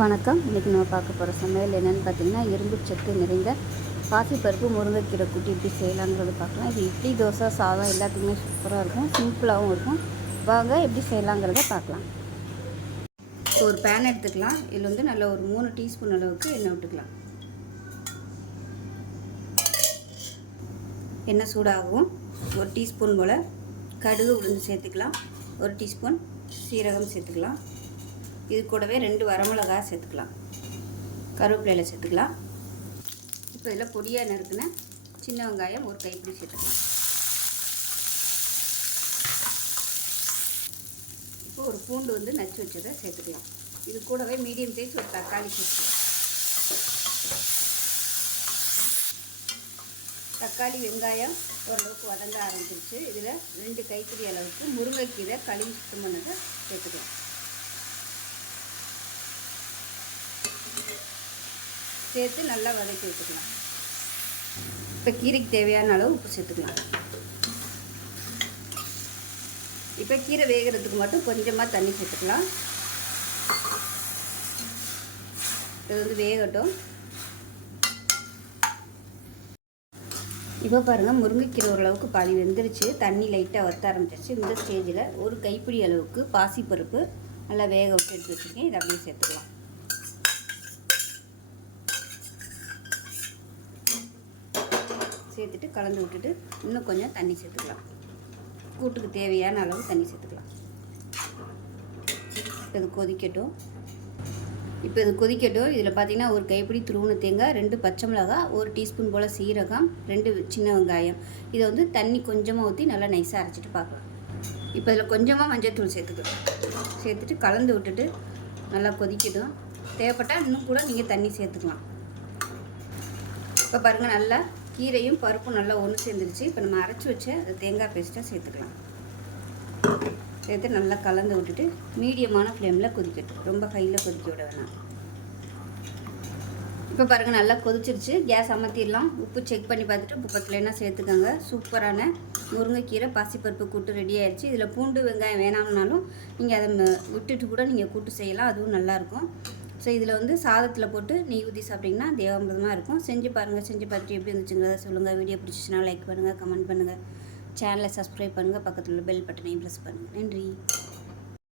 வணக்கம். இன்றைக்கி நம்ம பார்க்க போகிற சமையல் என்னென்னு பார்த்தீங்கன்னா இரும்பு சத்து நிறைந்த பாசிப்பருப்பு முருங்கைக்கீரை கூட்டி எப்படி செய்யலாங்கிறது பார்க்கலாம். இது இட்லி தோசை சாதம் எல்லாத்துக்குமே சூப்பராக இருக்கும். சிம்பிளாகவும் இருக்கும். வாங்க எப்படி செய்யலாங்கிறத பார்க்கலாம். இப்போ ஒரு பேன் எடுத்துக்கலாம். இதில் வந்து நல்ல ஒரு மூணு டீஸ்பூன் அளவுக்கு எண்ணெய் விட்டுக்கலாம். எண்ணெய் சூடாகவும் ஒரு டீஸ்பூன் போல் கடுகு உளுந்து சேர்த்துக்கலாம். ஒரு டீஸ்பூன் சீரகம் சேர்த்துக்கலாம். இது கூடவே ரெண்டு வரமிளகாய் சேர்த்துக்கலாம். கருவேப்பிலையில் சேர்த்துக்கலாம். இப்போ இதில் பொடியாக நறுக்குன சின்ன வெங்காயம் ஒரு கைப்பிடி சேர்த்துக்கலாம். இப்போ ஒரு பூண்டு வந்து நச்சு வச்சதை சேர்த்துக்கலாம். இது கூடவே மீடியம் சைஸ் ஒரு தக்காளி சேர்த்துக்கலாம். தக்காளி வெங்காயம் ஓரளவுக்கு வதங்க ஆரம்பிச்சிருச்சு. இதில் ரெண்டு கைப்பிடி அளவுக்கு முருங்கைக்கீரை கழுவி சுத்தம் பண்ணதை சேர்த்துக்கலாம். சேர்த்து நல்லா வதக்கி விட்டுக்கலாம். இப்போ கீரைக்கு தேவையான அளவு உப்பு சேர்த்துக்கலாம். இப்போ கீரை வேகிறதுக்கு மட்டும் கொஞ்சமாக தண்ணி சேர்த்துக்கலாம். இது வந்து வேகட்டும். இப்போ பாருங்கள் முருங்கைக்கீரை ஓரளவுக்கு பாதி வெந்துருச்சு. தண்ணி லைட்டாக வத்த ஆரம்பிச்சிருச்சு. இந்த ஸ்டேஜில் ஒரு கைப்பிடி அளவுக்கு பாசிப்பருப்பு நல்லா வேக விட்டு எடுத்து வச்சுருக்கேன். இதை அப்படியே சேர்த்துக்கலாம். சேர்த்துட்டு கலந்து விட்டுட்டு இன்னும் கொஞ்சம் தண்ணி சேர்த்துக்கலாம். கூட்டுக்கு தேவையான அளவு தண்ணி சேர்த்துக்கலாம். இப்போ இது கொதிக்கட்டும். இப்போ இது கொதிக்கட்டும். இதில் பார்த்தீங்கன்னா ஒரு கைப்பிடி துருவன தேங்காய் ரெண்டு பச்சை மிளகாய் ஒரு டீஸ்பூன் போல் சீரகம் ரெண்டு சின்ன வெங்காயம். இதை வந்து தண்ணி கொஞ்சமாக ஊற்றி நல்லா நைஸாக அரைச்சிட்டு பார்க்கலாம். இப்போ இதில் கொஞ்சமாக மஞ்சள்தூள் சேர்த்துக்கணும் சேர்த்துட்டு கலந்து விட்டுட்டு நல்லா கொதிக்கட்டும். தேவைப்பட்டால் இன்னும் கூட நீங்கள் தண்ணி சேர்த்துக்கலாம். இப்போ பாருங்கள் நல்லா கீரையும் பருப்பும் நல்லா ஒன்று சேர்ந்துருச்சு. இப்போ நம்ம அரைச்சி வச்ச தேங்காய் பேஸ்ட்டாக சேர்த்துக்கலாம். சேர்த்து நல்லா கலந்து விட்டுட்டு மீடியமான ஃப்ளேமில் கொதிக்கட்டும். ரொம்ப ஹையில் கொதிக்க விட வேணாம். இப்போ பாருங்கள் நல்லா கொதிச்சிருச்சு. கேஸ் அமர்த்திடலாம் உப்பு செக் பண்ணி பார்த்துட்டு உப்பு பத்தலைன்னா சேர்த்துக்கோங்க? சூப்பரான முருங்கைக்கீரை பாசிப்பருப்பு கூட்டு ரெடி ஆயிடுச்சு இதில் பூண்டு வெங்காயம் வேணாம்னாலும் நீங்கள் அதை ம- விட்டுட்டு கூட நீங்கள் கூட்டு செய்யலாம். அதுவும் நல்லாயிருக்கும் ஸோ இதில் வந்து சாதத்தில் போட்டு நெய் ஊற்றி சாப்பிட்டிங்கன்னா தேவாமிரதமாக இருக்கும். செஞ்சு பாருங்கள் செஞ்சு பார்த்துட்டு எப்படி இருந்துச்சுங்கிறத சொல்லுங்கள் வீடியோ பிடிச்சிச்சுன்னா லைக் பண்ணுங்கள் கமெண்ட் பண்ணுங்கள் சேனலை சப்ஸ்கிரைப் பண்ணுங்கள் பக்கத்தில் உள்ள பெல் பட்டனையும் ப்ரெஸ் பண்ணுங்கள் நன்றி.